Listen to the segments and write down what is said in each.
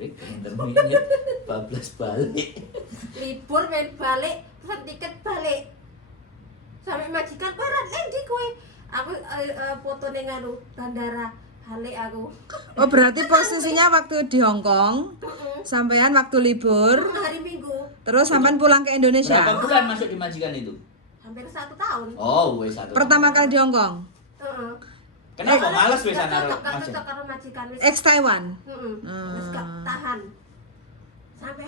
Frik interminit bablas balik. Libur main balik, pesan tiket balik. Sampai majikan koran di kowe. Aku foto ning anu bandara balik aku. Oh, berarti posisinya waktu di Hong Kong, sampean waktu libur, Hari Minggu. terus sampean pulang ke Indonesia. Berapa bulan masuk di majikan itu? Hampir 1 tahun. Oh, wes 1. Pertama kali di Hong Kong. Heeh. Kenapa males wes Gak naruh cocok, gak majikan? cocok karo majikan wis. Ex Taiwan. Terus gak tahan. Sampai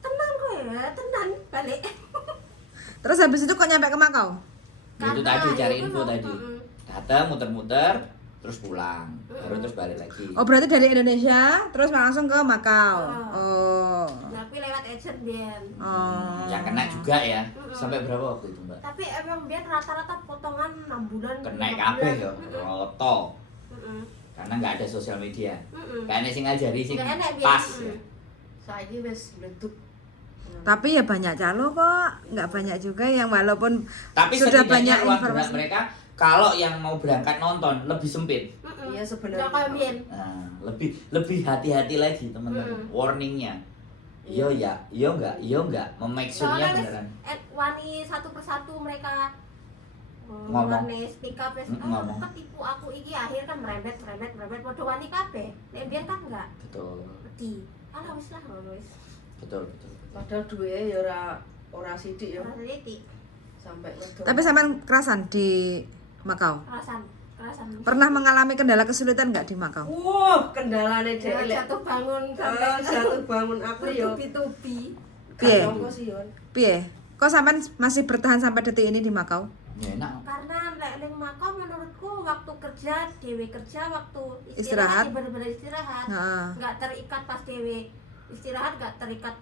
tenang kowe ya, tenang balik. Terus habis itu kok nyampe ke Makau? Ya, itu Karena tadi cari itu info loh, tadi. Datang muter-muter terus pulang, baru terus balik lagi. Oh, berarti dari Indonesia terus langsung ke Makau. Oh. Nah, aku lewat agent biyen. Oh. Yang kena juga ya. Sampai berapa waktu itu, Mbak? Tapi emang biyen rata-rata potongan 6 bulan. Kena 5 kabeh bulan. ya. Roto. Heeh. Karena nggak ada sosial media. Heeh. Kayak nek sing ngajari sing Nggak enak, pas. biasa. Ya. Saiki wis mleduk. Tapi ya banyak calo kok, nggak banyak juga yang walaupun Tapi sudah banyak setidaknya ruang gerak informasi. mereka kalau yang mau berangkat nonton lebih sempit. Iya Nggak sebenarnya. kayak biyen. Nah, lebih hati-hati lagi teman-teman. Warningnya. Iya ya, iya enggak. Make sure-nya Soalnya wis beneran. wani satu persatu mereka Ngomong. warnes speak up wis Ngomong. ketipu aku iki akhir kan merembet padha wani kabeh. Nek biyen kan enggak. Betul. Wedi. Ala wis lah ngono wis. Betul. Padahal duwe ya ora sithik ya Ora titik. sampai wedok. Tapi sampean kerasan di Makau. Kerasan. Pernah mengalami kendala kesulitan nggak di Makau? Wah, kendalane Ya, dhek lek jatuh bangun sampai sampai jatuh bangun aku ya. bertubi-tubi. Piye? Kok sih Yon? Piye? Kok sampean masih bertahan sampai detik ini di Makau? Ya enak. Karena nek ning Makau menurutku waktu kerja, dewe kerja, waktu Istirahat. istirahat bener-bener istirahat. Heeh. Nggak terikat pas dewe istirahat, nggak terikat.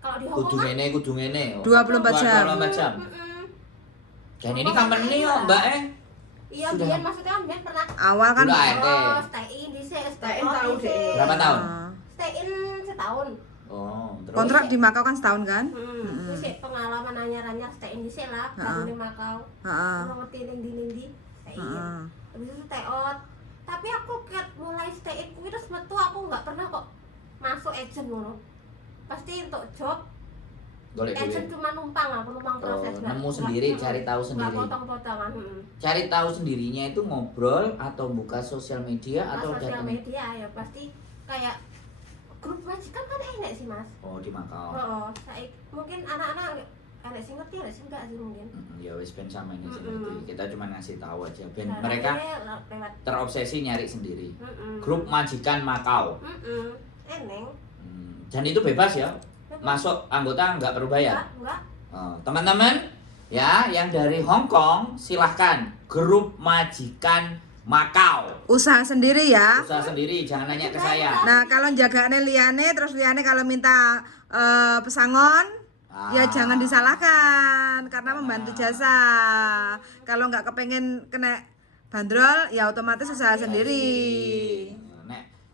Kalau di Hong Kudu Kong kan ngene. 24 jam. 24 jam. Mm-mm. Dan ini company yo, Mbak Iya, Sudah. biyen maksudnya biyen pernah Awal kan Udah, ART. stay in di Stay in tahu deh. Berapa tahun? Stay in setahun. Oh, terus kontrak di Makau kan setahun kan? Terus ya, pengalaman anyar-anyar stay in di lah, baru di Makau. Heeh. Ora ngerti ning-ndi stay in. Heeh. Habis itu stay out. Tapi aku ket mulai stay in kuwi terus metu aku nggak pernah kok masuk agent ngono. Pasti untuk job golek agent duit. cuma numpang lah, penumpang proses. nggak- nemu sendiri, nggak- cari tahu nggak sendiri. potong-potongan. Cari tahu sendirinya itu ngobrol atau buka sosial media atau Sosial datang. media ya pasti kayak grup majikan kan enak sih mas. Oh, di Makau. Oh, mungkin anak-anak enak sih ngerti, enak sih enggak sih mungkin. Ya wis ben sama ini sih Mm-mm. ngerti. Kita cuma ngasih tahu aja ben Nah, mereka akhirnya lewat. terobsesi nyari sendiri. Mm-mm. Grup majikan Makau. Mm-mm. Eneng. Dan itu bebas ya. Masuk anggota nggak perlu bayar. Enggak. Oh, teman-teman ya yang dari Hong Kong silahkan grup majikan Makau. Usaha sendiri ya. Usaha sendiri, jangan nanya ke saya. Nah, kalau jagaannya liane terus liane kalau minta pesangon ya jangan disalahkan karena membantu jasa. Kalau nggak kepengen kena bandrol ya otomatis usaha sendiri.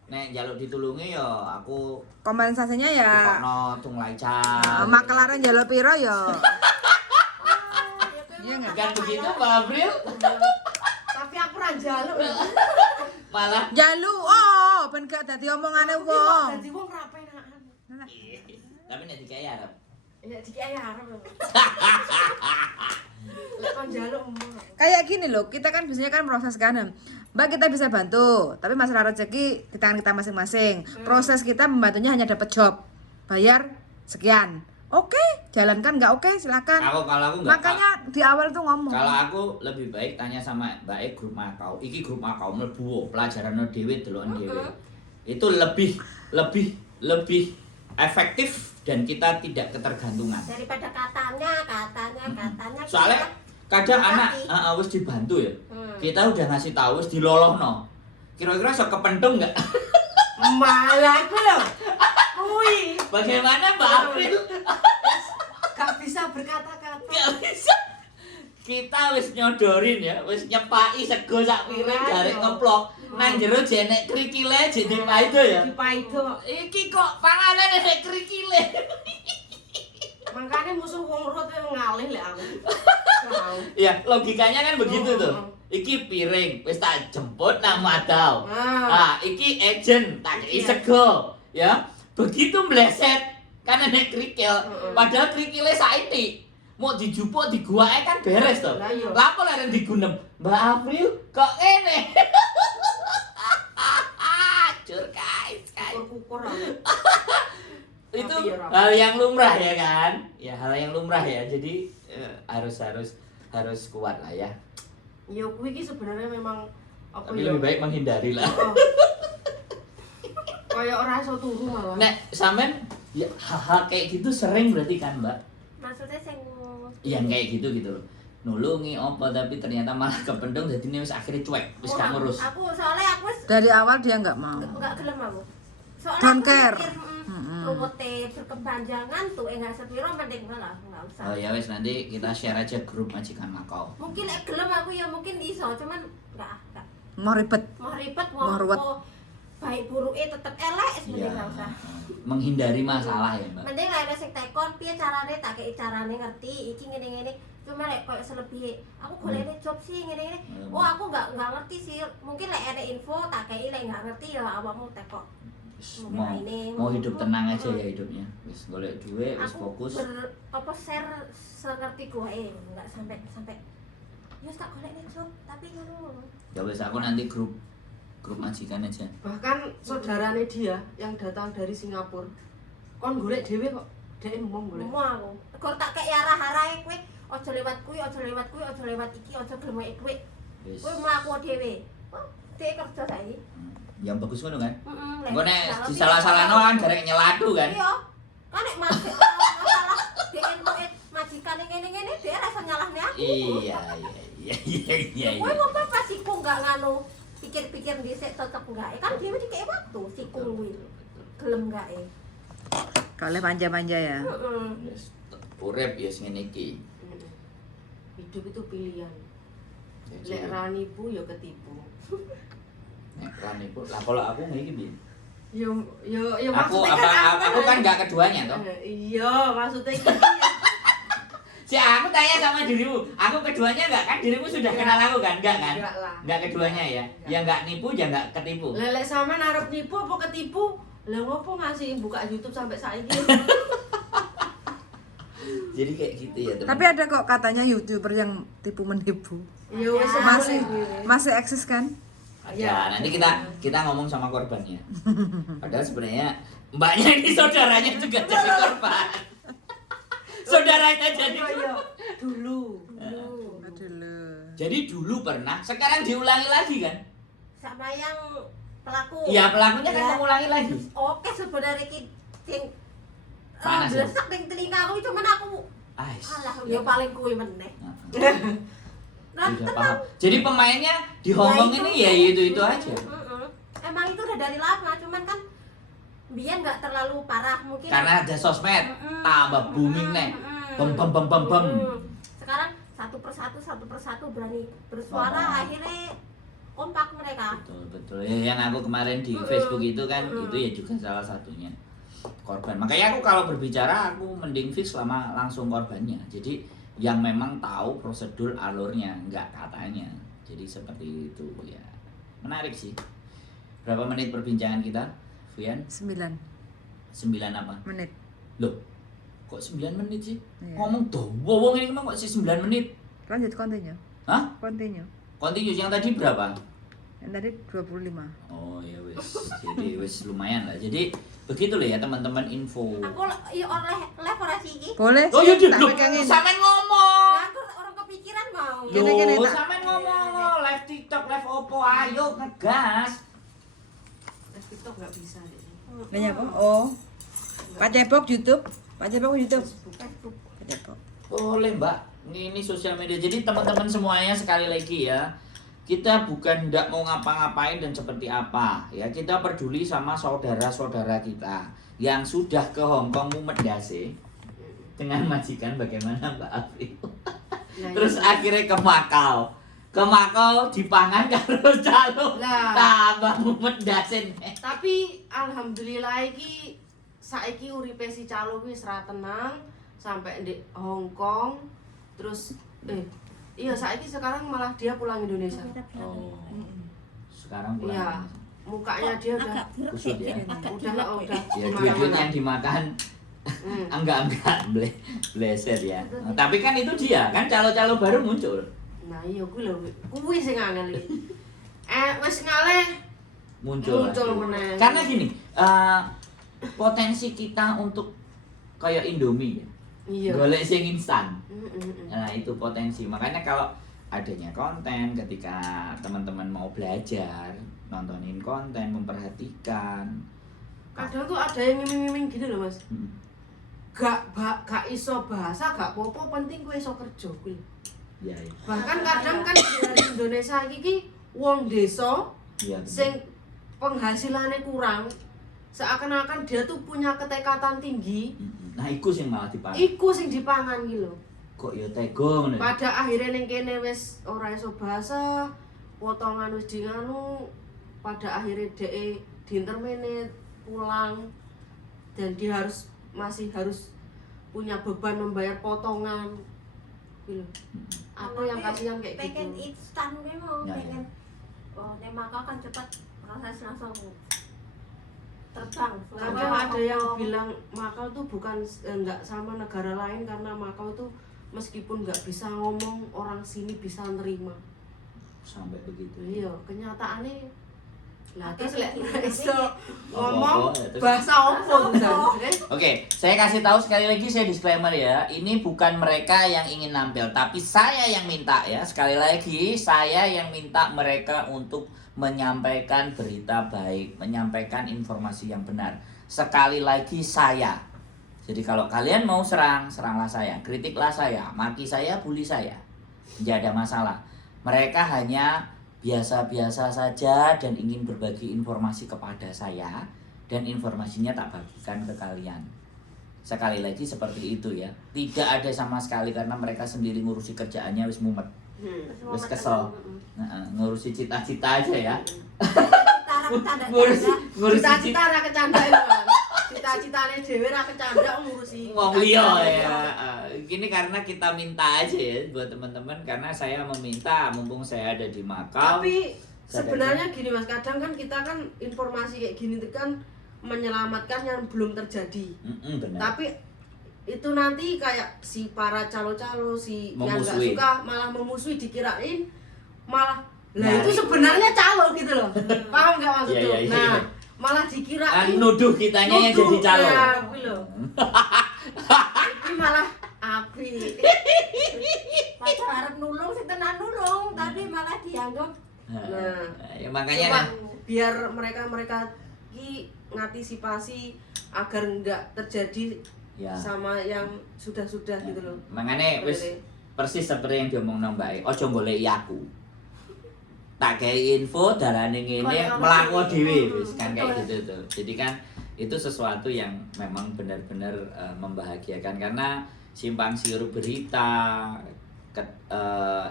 Nek jaluk ditulungi ya aku Kompensasinya ya tukokno tunglai can. makelaran jalur piro ya. Iya nggak? Bukan begitu Mbak April? Tapi aku ra njaluk. Malah Jalu oh ben gak dadi omongane wong. Dadi wong ra penakan. tapi nek dikai Arab. Ya dikai arep. Lek kon njaluk omong. Kayak gini loh, kita kan biasanya kan proses kan. Mbak kita bisa bantu, tapi masalah rezeki di tangan kita masing-masing. Proses kita membantunya hanya dapat job, bayar sekian. Oke, jalankan nggak oke silakan. Kalau aku enggak. Makanya di awal tuh ngomong. Kalau aku lebih baik tanya sama Mbak grup Makau. Iki grup Makau mlebu pelajaran dhewe deloken dhewe. Itu lebih efektif dan kita tidak ketergantungan. Daripada katanya. Soalnya kadang Tapi- anak wis dibantu ya. Hmm. Kita udah ngasih tahu wis dilolohno. Kira-kira sok kepentung enggak? Malah aku lho. Kuwi Bagaimana Mbak April? gak bisa berkata-kata. Gak bisa. Kita wis nyodorin ya, wis nyepaki sego sak piring garek ngeplok. Nang jero jenek krikile jeneng paido ya. Dipaido. Iki kok panganan nek krikile. Makanya musuh wong urut ngalih lek aku. Mau. Ya, logikanya kan begitu tuh. Iki piring wis tak jemput nang madau. Ah. Ah, iki agent tak kei sego. ya begitu meleset kan nek krikil, padahal krikile saiki mau dijupuk diguake kan beres to. Lah iya. Lah kok leren digunem Mbak April kok ngene. Cur guys. Kukur aku. Itu Tapi ya, Ram. hal yang lumrah ya kan? Ya hal yang lumrah ya. Jadi harus kuat lah ya. Ya kuwi iki sebenarnya memang apa Tapi ya? lebih baik menghindari lah. Oh. Kayak ora iso turu malah. Nek sampean ya hal-hal kayak gitu sering berarti kan, Mbak? Maksudnya sing Yang kayak gitu loh. Nulungi apa tapi ternyata malah kependung jadi ini wis akhirnya cuek, wis gak ngurus. Aku soalnya aku wis Dari awal dia nggak mau. enggak gelem aku. Soalnya Don't aku care. mikir, ruwete berkepanjangan tuh enggak sepiro mending malah enggak usah. Oh ya wes nanti kita share aja grup majikan Makau. Mungkin gelem aku ya mungkin iso, cuman enggak. Mau ribet. Mau ribet Mau mau ruwet. baik buruknya tetep elek mending Ya, enggak usah. menghindari masalah ya, Mbak. Mending lek sing tekon piye carane tak kei carane ngerti iki ngene-ngene. Cuma lek koyo selebihe aku golekne job sih ngene-ngene. Oh aku enggak ngerti sih. Mungkin lek ada info tak kei lek enggak ngerti ya awakmu tekok. Wis mau hidup tenang aja ya hidupnya. Wis golek duit, wis Aku fokus. apa share sengerti gue enggak sampai ya tak golekne job tapi ngono. Ya wes aku nanti grup majikan aja. Bahkan saudarane dia yang datang dari Singapura. Kon golek dhewe kok. Dhek ngomong golek. Mau aku. Kok tak kei arah-arahe kowe aja lewat kuwi, aja lewat kuwi, aja lewat iki, aja gelem wae kowe. Wis. Kowe mlaku dhewe. Oh, dhek kerja saiki. Yang bagus ngono kan? Heeh. Engko nek disalah-salahno kan garek nyeladu kan. Iya. Kan nek masalah DNO majikan ngene-ngene dhek rasa nyalahne aku. Iya. Kowe ngopo pas iku enggak nganu pikir-pikir dhisik tetep enggak. Kan dhewe dikei waktu sikung kuwi. Gelem enggak e. Kalau manja-manja ya. Heeh. Wis urip ya sing ngene iki. Hidup itu pilihan. Jadi, Lek ra nipu ya ketipu. nek kan iku. Lah kalau aku ngene iki piye? Ya Aku maksudnya aku kan enggak keduanya toh. Iya, maksudnya iki. Si aku tanya sama dirimu, aku keduanya enggak kan dirimu sudah kenal aku kan? Enggak kan? Enggak lah. Enggak keduanya ya. Ya enggak nipu ya enggak ketipu. Lelek sampean arep nipu apa ketipu? Lah ngopo ngasih buka YouTube sampai saiki? Jadi kayak gitu ya, teman. Tapi ada kok katanya YouTuber yang tipu menipu. Ya wis Masih eksis kan? Ya, nanti kita ngomong sama korbannya. Padahal sebenarnya mbaknya ini saudaranya juga jadi korban. Saudaranya jadi dulu. Dulu. Jadi dulu pernah, sekarang diulangi lagi kan? Sama yang pelaku. Iya, pelakunya kan Ya. mengulangi lagi. Oke sebenarnya ki sing Panas ya? blesak ning telinga aku cuman aku Ais. alah ya paling kuwi meneh. Nah, Udah tetep paham. Jadi pemainnya di Hong Kong ini ya itu aja. Emang itu udah dari lama, cuman kan biar nggak terlalu parah mungkin. Karena ada sosmed, Mm-mm. tambah booming nih. Mm-mm. Bem. Sekarang satu persatu berani bersuara, Oh. akhirnya kompak mereka. Betul. Ya, yang aku kemarin di Facebook itu kan itu ya juga salah satunya korban. Makanya aku kalau berbicara aku mending fix sama langsung korbannya. Jadi yang memang tahu prosedur alurnya, enggak katanya. Jadi seperti itu ya. Menarik sih. Berapa menit perbincangan kita, Fuyan? 9 9 apa? menit. Loh, kok 9 menit sih? Iya. Ngomong wong ini emang kok sih 9 menit? Lanjut continue. Hah? Continue. Continuous yang tadi berapa? Yang tadi 25. Oh ya wis, jadi wis lumayan lah. Jadi begitu loh ya teman-teman info. Aku ya oleh ora sih iki. Boleh? Oh iya sih, dulu, tak pegangin. sampean ngomong. Lah aku orang kepikiran mau. Gini, Loh, tak. sampean ngomong live TikTok, live Oppo, ayo ngegas. TikTok nggak bisa deh. Nanya apa? Oh. Pak Cebok YouTube. Pak Cebok YouTube. Facebook. Pak Cebok. Boleh Mbak, ini sosial media. Jadi teman-teman semuanya sekali lagi ya, kita bukan tidak mau ngapa-ngapain dan seperti apa ya, kita peduli sama saudara-saudara kita yang sudah ke Hong Kong mumet dase dengan majikan bagaimana Mbak Afri. Nah, Terus iya. akhirnya ke Makau dipangan karo calo Lah. tambah mumet dase. Tapi alhamdulillah iki saiki uripe si calo wis ra tenang sampai di Hong Kong. Terus iya saiki sekarang malah dia pulang Indonesia. Oh, sekarang pulang. Iya. mukanya dia udah agak gerak kusut ya. agak udah gila udah Ya gimana-mana. duit-duitnya yang dimakan enggak bleser ya. Nah, tapi kan itu dia kan calo-calo baru muncul. Nah iya kuwi sing angel iki. Wis ngalih Muncul Muncul lagi. meneh. Karena gini, potensi kita untuk kayak Indomie ya. Iya. Golek sing instan. Mm. Nah, itu potensi. Makanya kalau adanya konten ketika teman-teman mau belajar, nontonin konten, memperhatikan. Kadang tuh ada yang ngiming-ngiming gitu loh Mas. Hmm. Gak iso bahasa gak apa-apa, penting gue iso kerja kuwi. Ya, ya. Bahkan kadang kan di Indonesia iki wong desa Iya, bener. sing penghasilannya kurang, seakan-akan dia tuh punya ketekatan tinggi, Nah, iku sing malah dipangan. iku sing dipangan gitu loh. Kok ya tega ngono. Pada akhirnya ning kene wis ora iso bahasa, potongan wis dinganu, pada akhirnya dhek diintermenit pulang dan dia masih harus punya beban membayar potongan gitu. Aku yang kasihan kayak pengen gitu. instan memang Ya, pengen nek makal kan cepat proses langsung terbang. Kadang ada yang bilang Makau tuh bukan nggak sama negara lain karena Makau tuh meskipun nggak bisa ngomong orang sini bisa nerima. Sampai begitu. Iya, kenyataannya lah Oke, terus lek begini, iso begini. ngomong Apa-apa, ya, terus- bahasa opo kan? Oke, saya kasih tahu sekali lagi, saya disclaimer ya. Ini bukan mereka yang ingin nampil, tapi saya yang minta ya. Sekali lagi, saya yang minta mereka untuk menyampaikan berita baik, menyampaikan informasi yang benar. Sekali lagi saya. Jadi kalau kalian mau seranglah saya, kritiklah saya, maki saya, bully saya. Tidak ada masalah. Mereka hanya biasa-biasa saja dan ingin berbagi informasi kepada saya, dan informasinya tak bagikan ke kalian. Sekali lagi seperti itu ya. Tidak ada sama sekali karena mereka sendiri ngurusi kerjaannya wis mumet, wis kesel. Nah, ngurusi cita-cita aja ya. Ngurusi Cita-cita ra kecanda itu kan. Cita-citane dhewe ra kecanda ngurusi. wong liya ya. Gini karena kita minta aja ya buat teman-teman, karena saya meminta mumpung saya ada di Makau. Tapi sebenarnya gini Mas, kadang kan kita kan informasi kayak gini itu kan menyelamatkan yang belum terjadi. Benar. Tapi itu nanti kayak si para calo-calo si yang nggak Memusuhi. suka malah memusuhi, dikirain malah lah Nah, itu sebenarnya calo gitu loh. Paham nggak maksudnya? Iya, iya, iya. Nah, malah dikirain nuduh kitanya yang jadi calo. Nah, kuwi lho. Iki malah api. Padahal harap nulung sing tenan nulung, tapi malah dianggap Nah, Ya makanya Cuma nah, biar mereka ki ngantisipasi agar nggak terjadi ya. sama yang sudah-sudah gitu loh. Makanya wis persis seperti yang diomongno Mbak E, ojo goleki aku. Tak kei info dalane ngene mlaku dhewe wis kan kayak gitu tuh. Jadi kan itu sesuatu yang memang benar-benar membahagiakan karena simpang siur berita,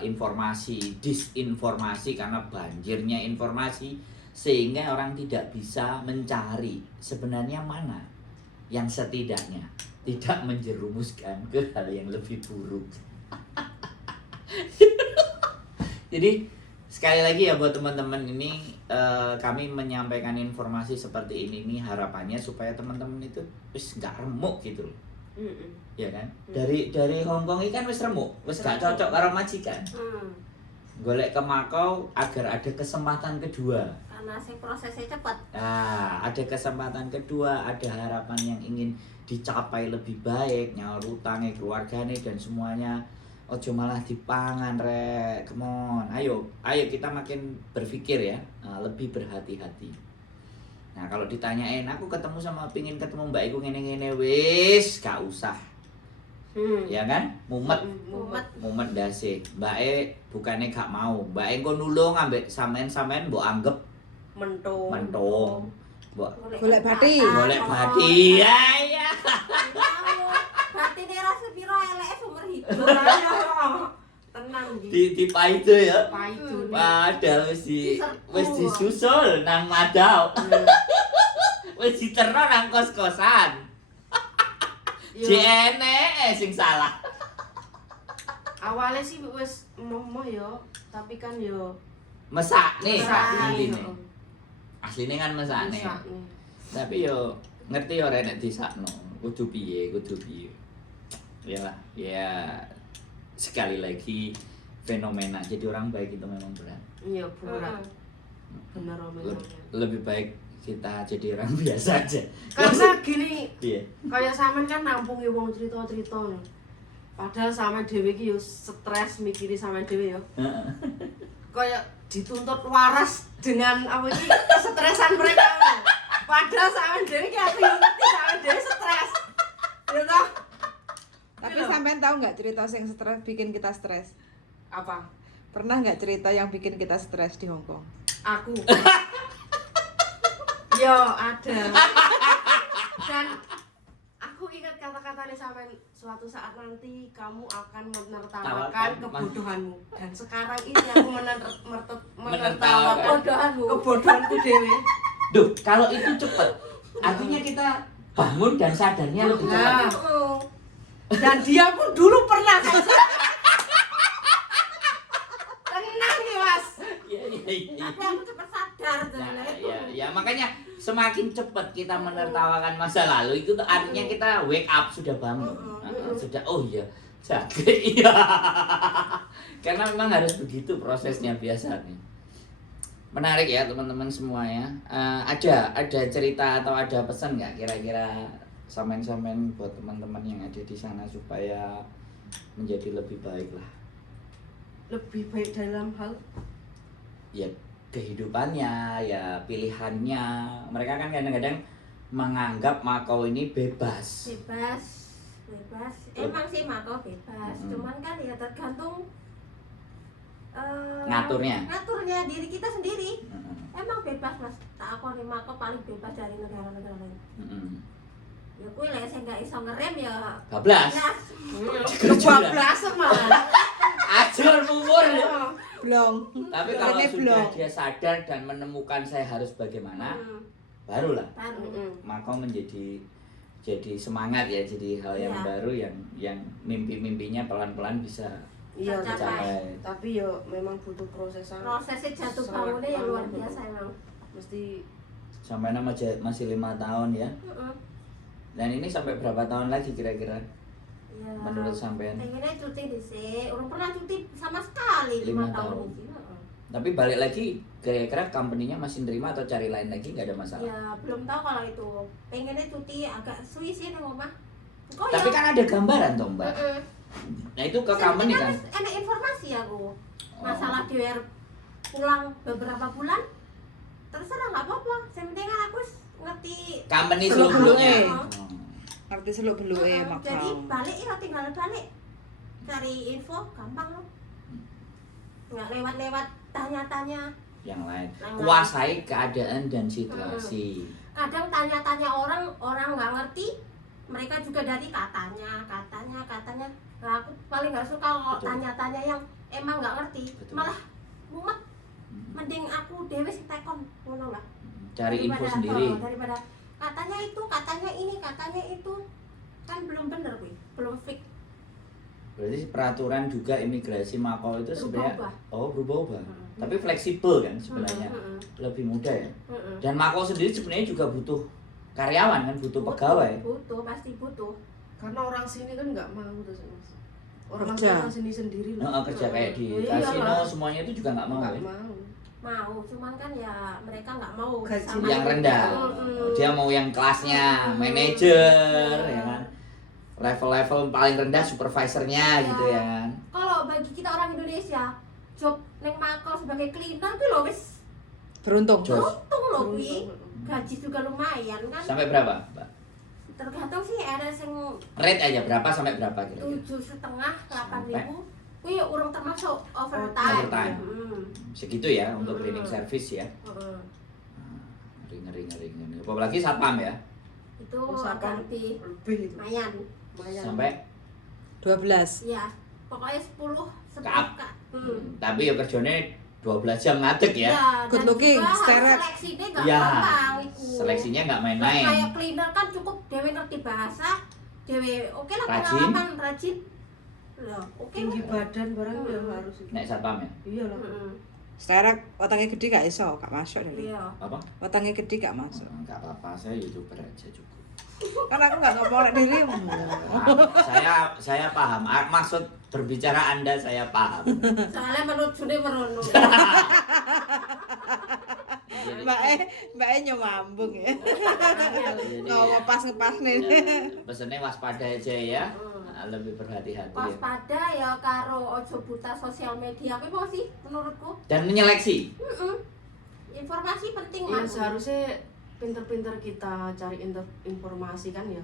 informasi, disinformasi karena banjirnya informasi sehingga orang tidak bisa mencari sebenarnya mana yang setidaknya tidak menjerumuskan ke hal yang lebih buruk. Jadi sekali lagi ya buat teman-teman ini kami menyampaikan informasi seperti ini nih harapannya supaya teman-teman itu wis nggak remuk gitu loh. Ya kan? Dari Hongkong ini kan wis remuk, wis gak cocok karo majikan. Golek ke Makau agar ada kesempatan kedua. karena sing prosesnya cepat. Nah, ada kesempatan kedua, ada harapan yang ingin dicapai lebih baik, nyaur utangnya, keluarganya dan semuanya. Ojo malah dipangan rek, come on. Ayo kita makin berpikir ya, lebih berhati-hati. Nah, kalau ditanyain aku pingin ketemu Mbak Iku ngene-ngene wis, gak usah. Ya kan? Mumet ndase. Mbak E bukannya gak mau. Mbak E engko nulung ambek sampean mbok anggap mentung. Mbok Golek bathi. golek bathi. Ya. Berarti dia rasa piro elek sumber hidup. Tenang gitu. Di paido ya. Paido. Padahal wis disusul nang Madau. Wis diterno nang kos-kosan. Jene sing salah. Awalnya sih wis emoh yo, tapi kan yo Mesak nih Mesak nih, intine. Asline kan mesakne. Mesakne. Tapi yo ngerti yo nek disakno. Kudu piye. Ya sekali lagi fenomena jadi orang baik itu memang berat. Iya berat. Bener Om. Lebih baik kita jadi orang biasa aja. Karena gini, Iya. kayak sampean kan nampungi wong cerita-cerita lho. Padahal sampean dhewe iki yo stres mikiri sampean dhewe yo. Heeh. Kayak dituntut waras dengan apa sih kesetresan mereka. Padahal sampean dhewe iki aku yo ngerti sampean dhewe stres. Ya toh? Tapi sampean tahu nggak cerita yang stres bikin kita stres? Apa? Pernah nggak cerita yang bikin kita stres di Hongkong? Aku. Yo ada. Dan aku ingat kata-katanya sampean suatu saat nanti kamu akan menertawakan kebodohanmu. Dan sekarang ini aku menertawakan kebodohanku dewe. Duh, kalau itu cepet, artinya kita bangun dan sadarnya lebih cepat. Nah, dan dia pun dulu pernah kayak gitu. Tenang nih mas. Iya. Tapi aku cepat sadar Ya, makanya semakin cepat kita menertawakan masa lalu itu tuh artinya kita wake up, sudah bangun. Sudah oh iya, jadi iya. Karena memang harus begitu prosesnya biasanya. Menarik ya teman-teman semua ya. Ada cerita atau ada pesan nggak kira-kira samen-samen buat teman-teman yang ada di sana supaya menjadi lebih baik lah. Lebih baik dalam hal Ya kehidupannya, ya pilihannya. Mereka kan kadang-kadang menganggap Makau ini bebas. bebas emang sih Makau bebas, cuman kan ya tergantung ngaturnya diri kita sendiri. Emang bebas mas, tak aku nih Makau paling bebas dari negara-negara lain. Ya gue lah saya nggak iso ngerem ya Bablas. kebablasan malah. Ajur umur ya. Belum. Tapi kalau Ini sudah belum. dia sadar dan menemukan saya harus bagaimana, barulah baru. Makau menjadi semangat ya, jadi hal yang Iya. baru yang mimpi-mimpinya pelan-pelan bisa Iya, Tercapai. tapi yo memang butuh prosesnya. Prosesnya jatuh Sangat bangunnya yang luar lama. biasa emang. Mesti sampai nama masih 5 tahun ya. Dan ini sampai berapa tahun lagi kira-kira Ya, menurut sampean? pengennya cuti sih, orang pernah cuti sama sekali 5 5 tahun tahun. ini. Tapi balik lagi kira-kira company-nya masih nerima atau cari lain lagi nggak ada masalah. Ya belum tahu kalau itu. Pengennya cuti agak suwi sih nih mama. Kok Tapi ya? kan ada gambaran toh Mbak. Nah itu ke company kan. Enak informasi aku. Masalah dia pulang beberapa bulan, terserah nggak apa-apa. Yang penting kan aku ngerti. Company Seluk-beluknya. seluruhnya. Ngerti seluk beluk Jadi Makau. balik ya tinggal balik. Cari info gampang loh. Nggak lewat-lewat tanya-tanya. Yang lain. Yang Kuasai keadaan dan situasi. Kadang tanya-tanya orang nggak ngerti. Mereka juga dari katanya. Nah, aku paling nggak suka kalau Betul. tanya-tanya yang emang nggak ngerti. Betul. Malah mumet. Mending aku dewe sing tekon ngono lah. Cari info Daripada- sendiri. daripada katanya itu, katanya ini, katanya itu. Kan belum bener kuy, belum fix. Berarti peraturan juga imigrasi Makau itu sebenarnya berubah-ubah. Mm-mm. Tapi fleksibel kan sebenarnya. Mm-mm. Lebih mudah ya. Mm-mm. Dan Makau sendiri sebenarnya juga butuh karyawan kan, butuh pegawai. Butuh, pasti butuh. karena orang sini kan nggak mau tuh mas. Orang Kerja. sini sendiri loh. Nah, kerja kayak di Iya kasino lah. semuanya itu juga nggak mau Nggak ya. mau. Mau, cuman kan ya mereka nggak mau Gaji sama Yang itu. rendah. Mm-mm. Dia mau yang kelasnya manajer ya kan. Level-level paling rendah supervisornya Iya. gitu ya kan. Kalau bagi kita orang Indonesia, job neng Makau sebagai cleaner kuwi lho wis Beruntung. Jos. untung lho kuwi. Gaji juga lumayan kan. Sampai berapa, Mbak? Tergantung sih ada sing Rate aja berapa sampai berapa kira-kira? 7,5, 8.000. Sampai? Kuwi urung termasuk overtime. Overtime. Segitu ya untuk cleaning service ya. Heeh. Ngeri. Apalagi satpam ya. Itu Usahakan agak lebih lebih itu. lumayan. Lumayan. Sampai 12. Ya, pokoknya 10 Ke up. Kak. tapi ya kerjanya 12 jam ngadeg ya. Good dan looking, juga harus steret. seleksinya nggak Ya. gampang itu. Seleksinya nggak Nah, main-main. kayak cleaner kan cukup dewe ngerti bahasa, dewe oke lah Rajin. pengalaman rajin. Loh, oke Tinggi lah. badan barang ya harus itu. Naik satpam ya. Iya lah. Mm-mm. Sekarang wetenge gede gak iso, gak masuk dari. Iya. Apa? Wetenge gede gak masuk. Enggak apa-apa, saya YouTuber aja cukup. Kan aku gak ngomong lek dirimu. Saya paham. Maksud berbicara Anda saya paham. Soalnya menurut Juni merono. Mbak E nyomambung ya. Ngomong pas ngepas nih. Pesennya waspada aja ya. Lebih berhati-hati ya. Waspada ya karo ojo buta sosial media. Apa mau sih menurutku? Dan menyeleksi. Informasi penting Ya Mas. seharusnya pinter-pinter kita cari informasi kan ya.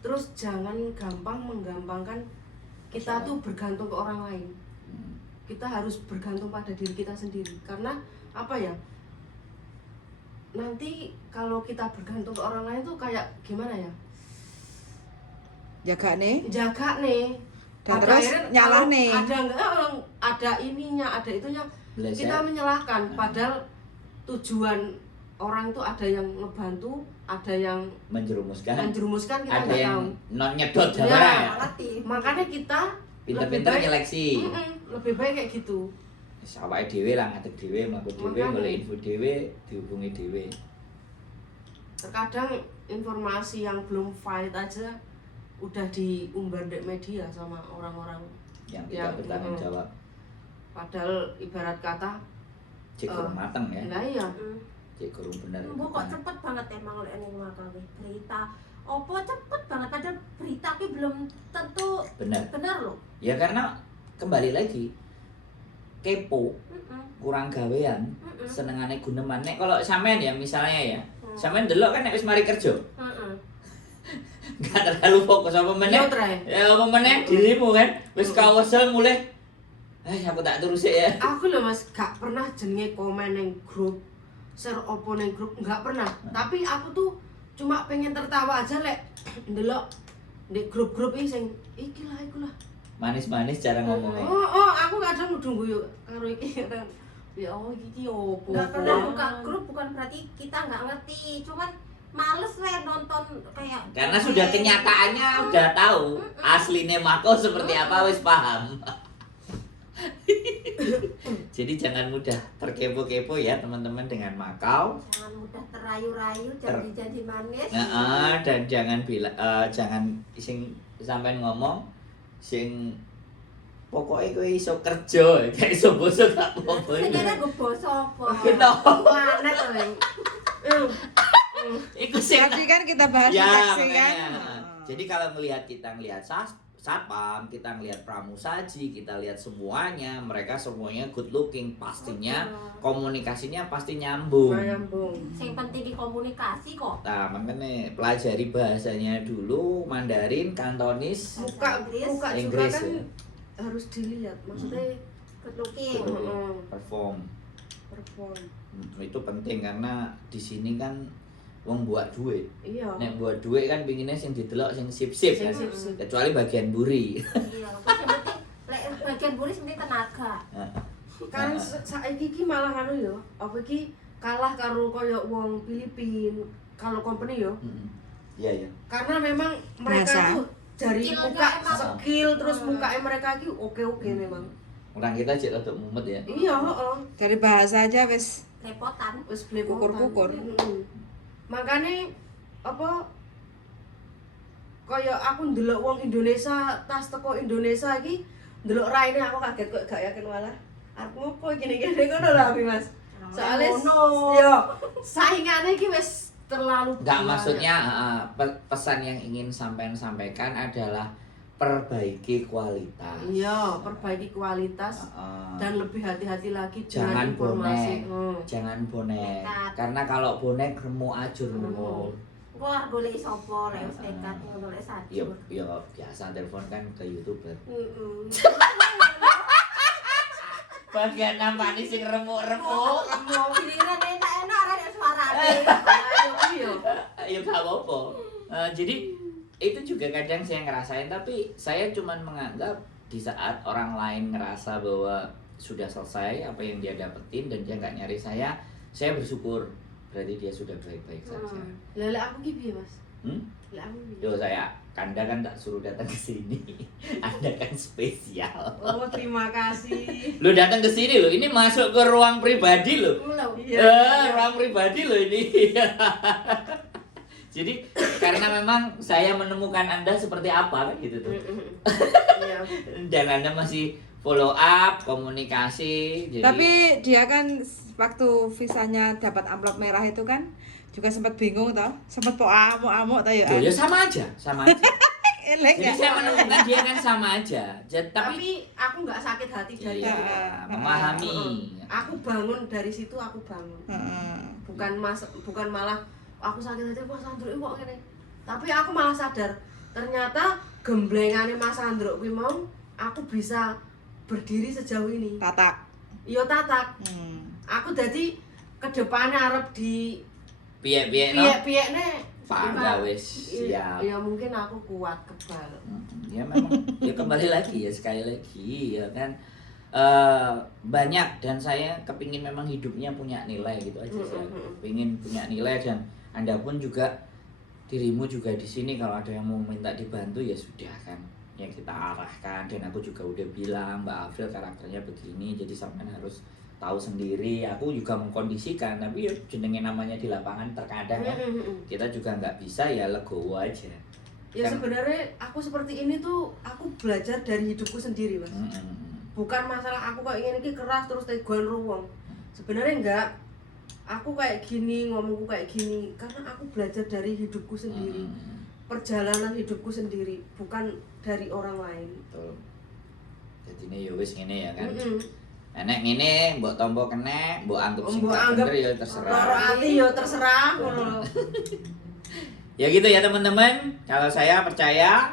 Terus jangan gampang menggampangkan kita tuh bergantung ke orang lain. Kita harus bergantung pada diri kita sendiri. Karena apa ya? Nanti kalau kita bergantung ke orang lain tuh kayak gimana ya? Jaga nih. Jaga nih. Dan Pada terus akhirnya nyalah kalau nih. ada ininya, ada itunya. Belajar. Kita menyalahkan. Padahal tujuan orang itu ada yang ngebantu, ada yang Menjerumuskan. menjerumuskan, kita Ada nggak yang tahu. non nyedot Ya. ya. Ngerti. Makanya kita Pinter-pinter lebih baik- nyeleksi. lebih baik kayak gitu. Awake dhewe lah ngadeg dhewe, mlaku dhewe, Makanya. golek info dhewe, dihubungi dhewe. Terkadang informasi yang belum valid aja udah diumbar di media sama orang-orang Yang Ya, tidak bertanggung jawab. padahal ibarat kata Cek kurang mateng ya. nah iya Cek kurang bener. Mbok kok cepet banget emang lek ning makawe berita. Opo cepet banget padahal berita ki belum tentu Bener. benar loh. Ya karena kembali lagi kepo, kurang gawean, senengane guneman. Nek kalau sampean ya misalnya ya, sampean delok kan nek wis mari kerja. Gak terlalu fokus apa meneh. Iya, Tre. Ya apa meneh dirimu kan wis kawesen mulai aku tak terusi ya. aku loh Mas gak pernah jenenge komen neng grup share opo neng grup nggak pernah tapi aku tuh cuma pengen tertawa aja lek ndelok di grup-grup ini sing iki lah iku lah Manis-manis cara ngomongnya. oh aku kadang nunggu yuk karo iki ya iki opo Nggak pernah buka grup bukan berarti kita nggak ngerti, cuman males lah nonton kayak. Karena sudah kenyataannya udah tahu aslinya Mako seperti apa wis paham. Jadi jangan mudah terkepo-kepo ya teman-teman dengan Makau. Jangan mudah terayu-rayu, janji-janji manis. Dan jangan jangan sing sampean ngomong sing pokoknya kowe iso kerja gak iso boso gak apa-apa. Sebenarnya gue boso apa? Kenapa? planet Iku sing Tadi kan kita bahas ya, seleksi kan. makanya. Jadi kalau kita ngelihat satpam, kita ngelihat pramusaji, kita lihat semuanya, mereka semuanya good looking, pastinya komunikasinya pasti nyambung. nyambung Yang penting di komunikasi kok. Nah, makanya pelajari bahasanya dulu, Mandarin, Kantonis, muka Inggris. muka juga Inggris, kan ya. harus dilihat maksudnya Good looking. perform. perform Itu penting karena di sini kan wong buat duit. iya Nek buat duit kan pinginnya sing didelok sing sip-sip Sing kan. sip-sip. Kecuali bagian buri. Iya, terus yang penting lek bagian buris penting tenaga. kan saiki iki malah anu yo apa iki kalah karo koyo wong Filipin kalau company yo Iya, iya. karena memang mereka Bahasa. tuh dari Skillnya muka emang. skill terus mukanya mereka iki oke memang Orang kita cek untuk mumet ya. iya heeh Dari bahasa aja wis Repotan. wis beli Kukur-kukur. makanya apa kaya aku ndelok wong Indonesia tas teko Indonesia iki ndelok raine aku kaget kok gak yakin malah aku ngopo gini-gini ngono lho Abi Mas soalnya yo saingane iki wis terlalu Enggak, banyak. maksudnya pesan yang ingin sampaikan adalah perbaiki kualitas. iya perbaiki kualitas Heeh. dan lebih hati-hati lagi Jangan dengan informasi bonek. Jangan bonek. Nekat. Karena kalau bonek remu ajur remu. Gue harus golek sopo lek wis nekat golek Ya, sajur. ya biasa telepon kan ke YouTuber. Bagian nampani sing remu-remu. Mau giliran enak-enak ada suarane. iya Ya gak apa-apa. Jadi itu juga kadang saya ngerasain, tapi saya cuman menganggap di saat orang lain ngerasa bahwa sudah selesai apa yang dia dapetin dan dia nggak nyari saya bersyukur, berarti dia sudah baik-baik saja. lele aku ki piye Mas Hmm? lele aku piye Yo saya Anda kan tak suruh datang ke sini. Anda kan spesial. Oh, terima kasih. Lu datang ke sini lo, ini masuk ke ruang pribadi lo. Ruang pribadi lo ini. Jadi karena memang saya menemukan Anda seperti apa kan gitu tuh. Iya. Dan Anda masih follow up, komunikasi. Jadi, Tapi dia kan waktu visanya dapat amplop merah itu kan juga sempat bingung tau, sempat amuk tau ya. oh, ya sama aja. Elek Jadi ya. saya menemukan dia kan sama aja. Tapi Tapi aku nggak sakit hati dari iya, itu. memahami. Aku bangun dari situ, aku bangun. Heeh. Bukan malah aku sakit hati Mas Andro kok ngene. Tapi aku malah sadar ternyata gemblengane Mas Andro kuwi mau aku bisa berdiri sejauh ini. Tatak. Iya tatak. Aku dadi kedepannya arep di Piye-piye no. piye-piyene Faham wis siap. Ya mungkin aku kuat kebal. Ya memang ya kembali lagi ya sekali lagi ya kan banyak dan saya kepingin memang hidupnya punya nilai gitu aja saya kepingin punya nilai dan Anda pun juga dirimu juga di sini kalau ada yang mau minta dibantu ya sudah kan yang kita arahkan dan aku juga udah bilang Mbak Afril karakternya begini jadi sampean harus tahu sendiri aku juga mengkondisikan tapi ya jenenge namanya di lapangan terkadang ya kita juga nggak bisa ya legowo aja Ya kan. sebenarnya aku seperti ini tuh aku belajar dari hidupku sendiri Mas. Bukan masalah aku kayak ini keras terus teguan ruang. Sebenarnya enggak. Aku kayak gini, ngomongku kayak gini karena aku belajar dari hidupku sendiri. Perjalanan hidupku sendiri, bukan dari orang lain. Betul. Jadi ini ya wis ngene ya kan. Enek ngene mbok tompo kenek, mbok anggap sing Mbok tak anggap bener ya Loro terserah. ati ya terserah ngono lho. Ya gitu ya teman-teman. Kalau saya percaya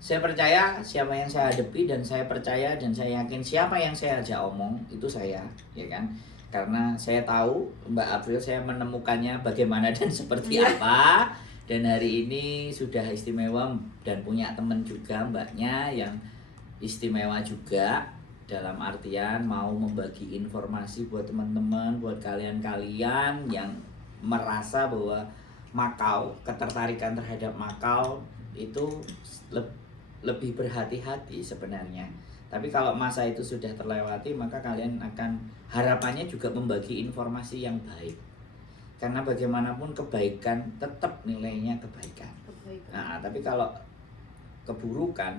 siapa yang saya hadapi dan saya percaya dan saya yakin siapa yang saya ajak omong itu saya, ya kan? Karena saya tahu Mbak April saya menemukannya bagaimana dan seperti apa. Dan hari ini sudah istimewa dan punya teman juga mbaknya yang istimewa juga dalam artian mau membagi informasi buat teman-teman, buat kalian-kalian yang merasa bahwa Makau, ketertarikan terhadap Makau itu lebih berhati-hati sebenarnya. Tapi kalau masa itu sudah terlewati maka kalian akan harapannya juga membagi informasi yang baik. Karena bagaimanapun kebaikan tetap nilainya kebaikan. Nah, tapi kalau keburukan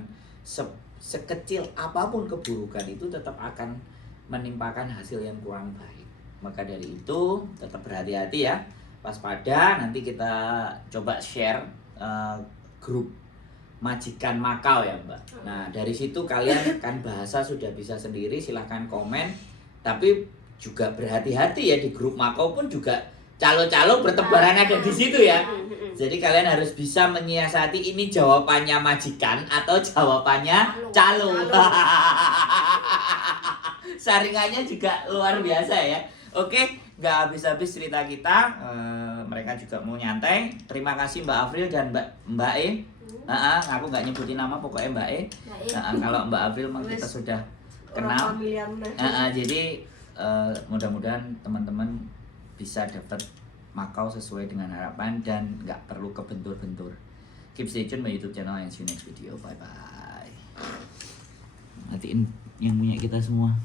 sekecil apapun keburukan itu tetap akan menimpakan hasil yang kurang baik. Maka dari itu tetap berhati-hati ya, waspada. Nanti kita coba share grup majikan Makau ya Mbak. Nah dari situ kalian kan bahasa sudah bisa sendiri, silahkan komen. Tapi juga berhati-hati ya di grup Makau pun juga calo-calo bertebaran ada di situ ya. Jadi kalian harus bisa menyiasati ini jawabannya majikan atau jawabannya calo. Saringannya juga luar biasa ya. Oke, nggak habis-habis cerita kita. Mereka juga mau nyantai. Terima kasih Mbak Afril dan Mbak E. Aku nggak nyebutin nama, pokoknya Mbak E. Kalau Mbak Afril memang kita sudah kenal. Jadi mudah-mudahan teman-teman bisa dapat Makau sesuai dengan harapan dan nggak perlu kebentur-bentur. Keep stay tune my YouTube channel and see you next video. Bye bye. Matiin yang punya kita semua.